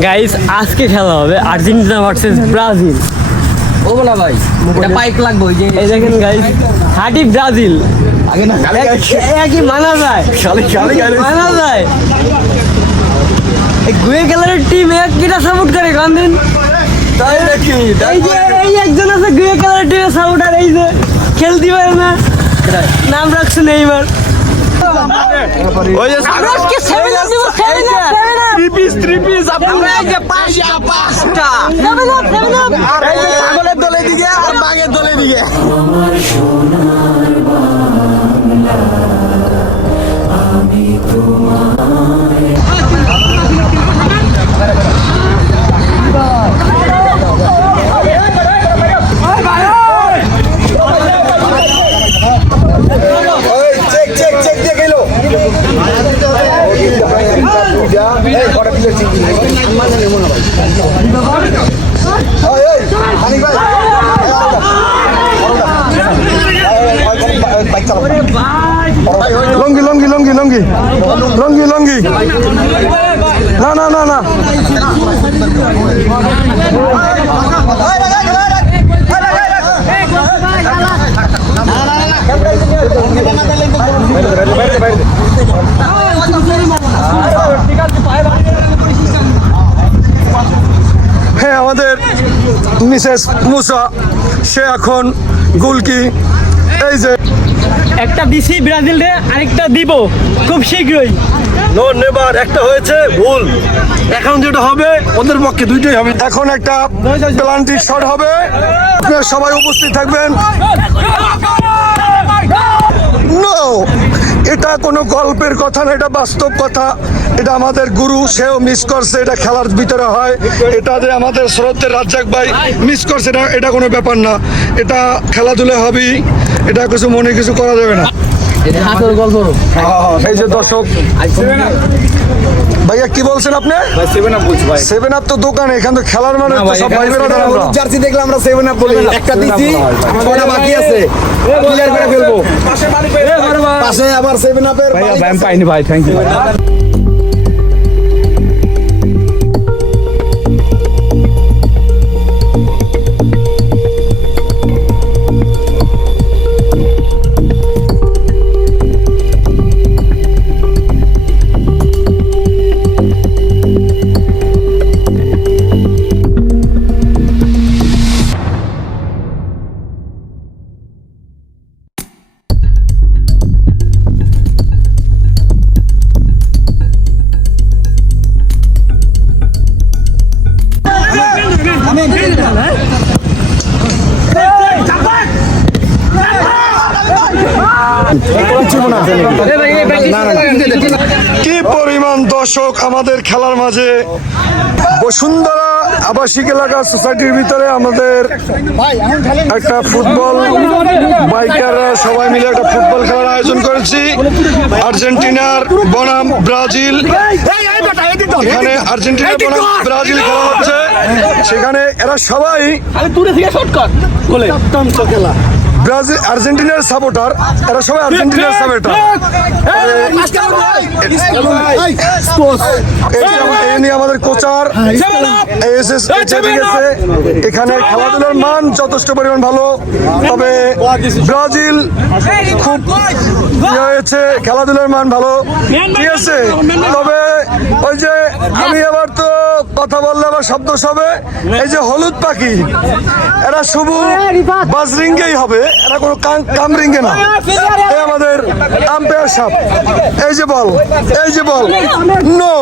Guys আজকে খেলা হবে আর্জেন্টিনা ভার্সেস ব্রাজিল। ও বলা ভাই এটা পাইপ লাগবে ওই যে এই দেখেন গাইস খাঁটি ব্রাজিল। আগে না কি মানা যায়, মানা যায়। এই গুয়ে কালারের টিম এক কিটা সাপোর্ট করে কোন দিন? তাই নাকি এই একজন আছে গুয়ে কালারের টিমের সাপোর্টার, এই যে খেলতে পারে না, নাম রাখছে নেইমার। ওই যে আজকে 7 আপ দিব, 7 আপ, 3 পিস আমরা এই যে পাঁচটা 7 আপ। আর এই যে ছাগলের দলে দিকে আর বাঘের দলে দিকে আমার সোনার বাংলা আমি তোমায় চেক দিয়ে গেল লঙ্গি লঙ্গি লঙ্গি লঙ্গি লঙ্গি লঙ্গি না না না না হ্যাঁ, আমাদের মিসেস মুসা সে এখন গোলকি। এই যে একটা দিছি ব্রাজিল রে, আরেকটা দিব খুব শীঘ্রই। নো নেভার, একটা হয়েছে ভুল, এখন যেটা হবে ওদের পক্ষে দুইটাই হবে। এখন একটা প্লান্টিক শট হবে, আপনারা সবাই উপস্থিত থাকবেন। নো, এটা কোনো গল্পের কথা না, এটা বাস্তব কথা। এটা আমাদের গুরু, সেও মিস করছে, এটা খেলার ভিতরে হয়। এটা যে আমাদের স্রোতের রাজ্জাক ভাই মিস করছে, এটা কোনো ব্যাপার না, এটা খেলাধুলা হবেই, এটা কিছু মনে কিছু করা যাবে না। এই যে দর্শক ভাইয়া কি বলছেন আপনি? 7 আপ তো দোকানে, এখান তো খেলার মানে তো সব ভাই বেরোতে আমরা জার্সি দেখলে আমরা 7 আপ বলি, একটা দিছি ছয়টা বাকি আছে, ক্লিয়ার করে ফেলবো। পাশে আবার 7 আপের পাইনি ভাই, থ্যাংক ইউ। কি পরিমাণ দর্শক আমাদের খেলার মাঝে। বসুন্ধরা আবাসিক এলাকা সোসাইটির ভিতরে আমাদের একটা ফুটবল বাইকাররা সবাই মিলে একটা ফুটবল খেলার আয়োজন করেছি। আর্জেন্টিনার বনাম ব্রাজিল, এখানে আর্জেন্টিনা বনাম ব্রাজিল খেলা হচ্ছে। সেখানে এরা সবাই ব্রাজিল আর্জেন্টিনার সাপোর্টার, এরা সবাই আর্জেন্টিনার সাপোর্টার। আমাদের কোচার এখানে খেলাধুলার মান যথেষ্ট পরিমাণ ভালো, তবে ব্রাজিল খুব হয়েছে, খেলাধুলার মান ভালো, ঠিক আছে। তবে ওই যে আমি আবার তো কথা বললে আবার শব্দ সবে, এই যে হলুদ পাখি এরা শুধু বাজরিঙ্গেই হবে, এরা কোনো কামরিঙ্গে না। এই আমাদের আম্পায়ার সাহেব, এই যে বল, এই যে বল, নো